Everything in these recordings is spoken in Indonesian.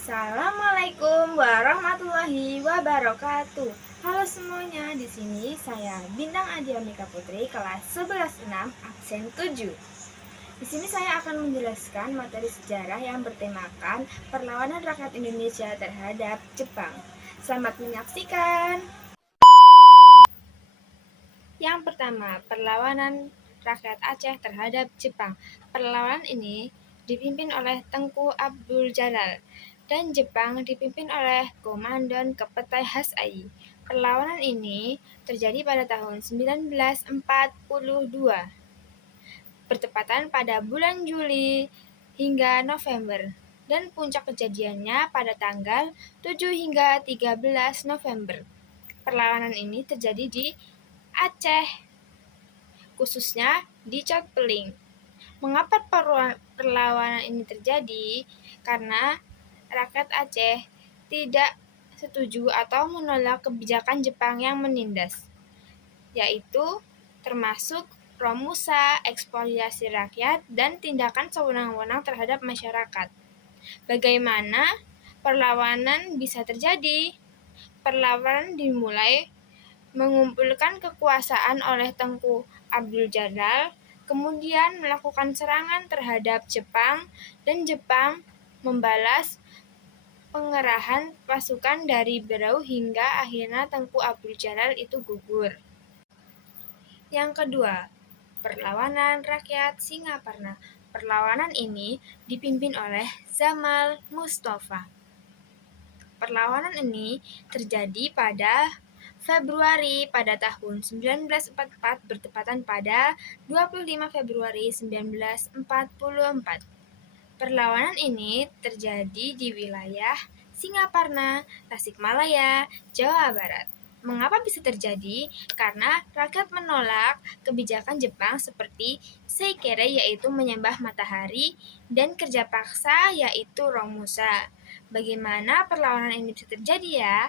Assalamualaikum warahmatullahi wabarakatuh. Halo semuanya, di sini saya Bintang Adiamika Putri kelas 11-6 absen 7. Di sini saya akan menjelaskan materi sejarah yang bertemakan perlawanan rakyat Indonesia terhadap Jepang. Selamat menyaksikan. Yang pertama, perlawanan rakyat Aceh terhadap Jepang. Perlawanan ini dipimpin oleh Tengku Abdul Jalal dan Jepang dipimpin oleh Komandan Kepetai Hasai. Perlawanan ini terjadi pada tahun 1942, bertepatan pada bulan Juli hingga November, dan puncak kejadiannya pada tanggal 7 hingga 13 November. Perlawanan ini terjadi di Aceh, khususnya di Cotpeling. Mengapa perlawanan ini terjadi? Karena rakyat Aceh tidak setuju atau menolak kebijakan Jepang yang menindas, yaitu termasuk Romusa, ekspoliasi rakyat, dan tindakan sewenang-wenang terhadap masyarakat. Bagaimana perlawanan bisa terjadi? Perlawanan dimulai mengumpulkan kekuasaan oleh Tengku Abdul Jalal, kemudian melakukan serangan terhadap Jepang, dan Jepang membalas pengerahan pasukan dari Berau hingga akhirnya Tengku Abdul Jalal itu gugur. Yang kedua, perlawanan rakyat Singaparna. Perlawanan ini dipimpin oleh Zamal Mustafa. Perlawanan ini terjadi pada Februari pada tahun 1944, bertepatan pada 25 Februari 1944. Perlawanan ini terjadi di wilayah Singaparna, Tasikmalaya, Jawa Barat. Mengapa bisa terjadi? Karena rakyat menolak kebijakan Jepang seperti seikere, yaitu menyembah matahari, dan kerja paksa, yaitu Romusa. Bagaimana perlawanan ini bisa terjadi ya?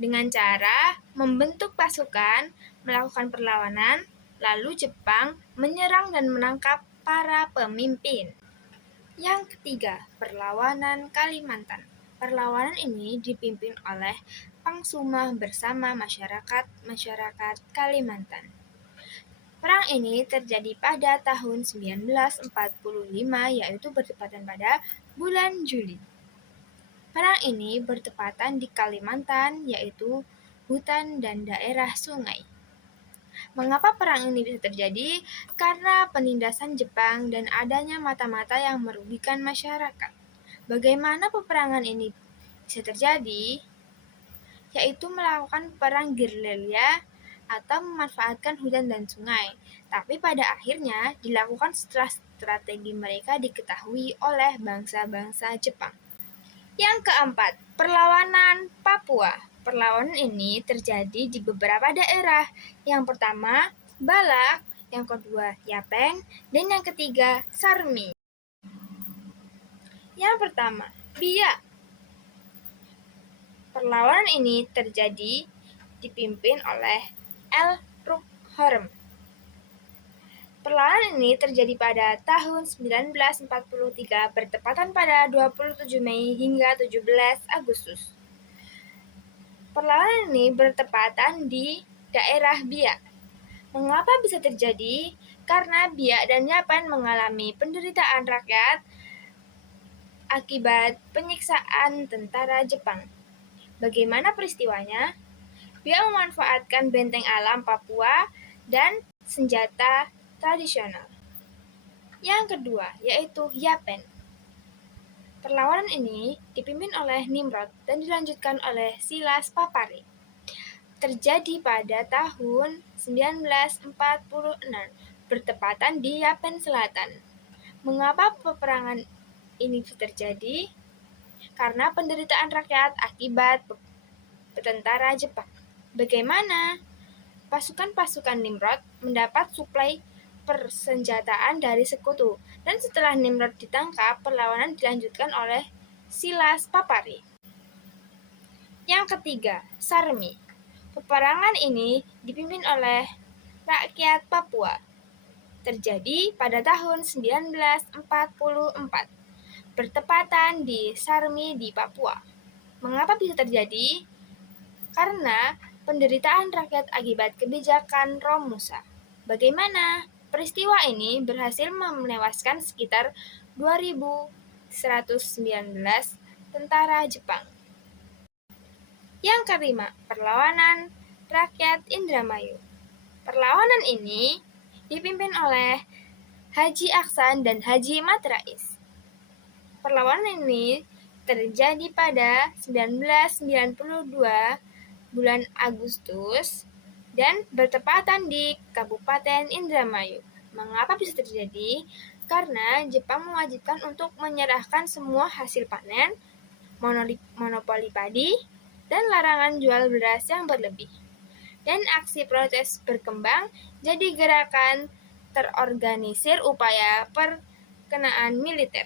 Dengan cara membentuk pasukan, melakukan perlawanan, lalu Jepang menyerang dan menangkap para pemimpin. Yang ketiga, perlawanan Kalimantan. Perlawanan ini dipimpin oleh Pangsuma bersama masyarakat Kalimantan. Perang ini terjadi pada tahun 1945, yaitu bertepatan pada bulan Juli. Perang ini bertepatan di Kalimantan, yaitu hutan dan daerah sungai. Mengapa perang ini bisa terjadi? Karena penindasan Jepang dan adanya mata-mata yang merugikan masyarakat. Bagaimana peperangan ini bisa terjadi? Yaitu melakukan perang gerilya atau memanfaatkan hutan dan sungai. Tapi pada akhirnya dilakukan setelah strategi mereka diketahui oleh bangsa-bangsa Jepang. Yang keempat, perlawanan Papua. Perlawanan ini terjadi di beberapa daerah. Yang pertama, Balak, yang kedua, Yapeng, dan yang ketiga, Sarmi. Yang pertama, Biak. Perlawanan ini terjadi dipimpin oleh El Rukh-Horm. Perlawanan ini terjadi pada tahun 1943, bertepatan pada 27 Mei hingga 17 Agustus. Perlawanan ini bertepatan di daerah Biak. Mengapa bisa terjadi? Karena Biak dan Yapen mengalami penderitaan rakyat akibat penyiksaan tentara Jepang. Bagaimana peristiwanya? Biak memanfaatkan benteng alam Papua dan senjata tradisional. Yang kedua, yaitu Yapen. Perlawanan ini dipimpin oleh Nimrod dan dilanjutkan oleh Silas Papari. Terjadi pada tahun 1946, bertepatan di Yapen Selatan. Mengapa peperangan ini terjadi? Karena penderitaan rakyat akibat tentara Jepang. Bagaimana? Pasukan-pasukan Nimrod mendapat suplai persenjataan dari sekutu, dan setelah Nimrod ditangkap, perlawanan dilanjutkan oleh Silas Papari. Yang ketiga, Sarmi. Peperangan ini dipimpin oleh rakyat Papua. Terjadi pada tahun 1944. bertepatan di Sarmi di Papua. Mengapa bisa terjadi? Karena penderitaan rakyat akibat kebijakan Romusa. Bagaimana? Peristiwa ini berhasil menewaskan sekitar 2.119 tentara Jepang. Yang kelima, perlawanan rakyat Indramayu. Perlawanan ini dipimpin oleh Haji Aksan dan Haji Matrais. Perlawanan ini terjadi pada 1992 bulan Agustus dan bertepatan di Kabupaten Indramayu. Mengapa bisa terjadi? Karena Jepang mewajibkan untuk menyerahkan semua hasil panen, monopoli padi, dan larangan jual beras yang berlebih. Dan aksi protes berkembang jadi gerakan terorganisir upaya perkenaan militer.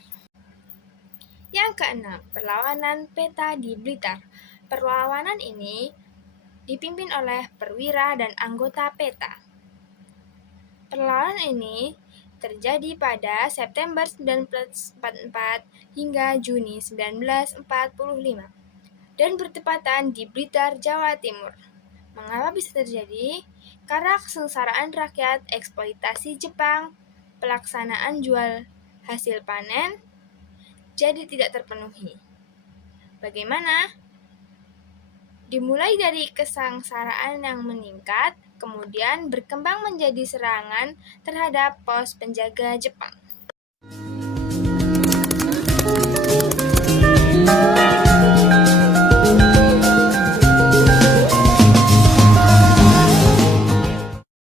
Yang keenam, perlawanan peta di Blitar. Perlawanan ini dipimpin oleh perwira dan anggota peta. Perlawanan ini terjadi pada September 1944 hingga Juni 1945 dan bertepatan di Blitar, Jawa Timur. Mengapa bisa terjadi? Karena kesengsaraan rakyat, eksploitasi Jepang, pelaksanaan jual hasil panen jadi tidak terpenuhi. Bagaimana? Dimulai dari kesengsaraan yang meningkat, kemudian berkembang menjadi serangan terhadap pos penjaga Jepang.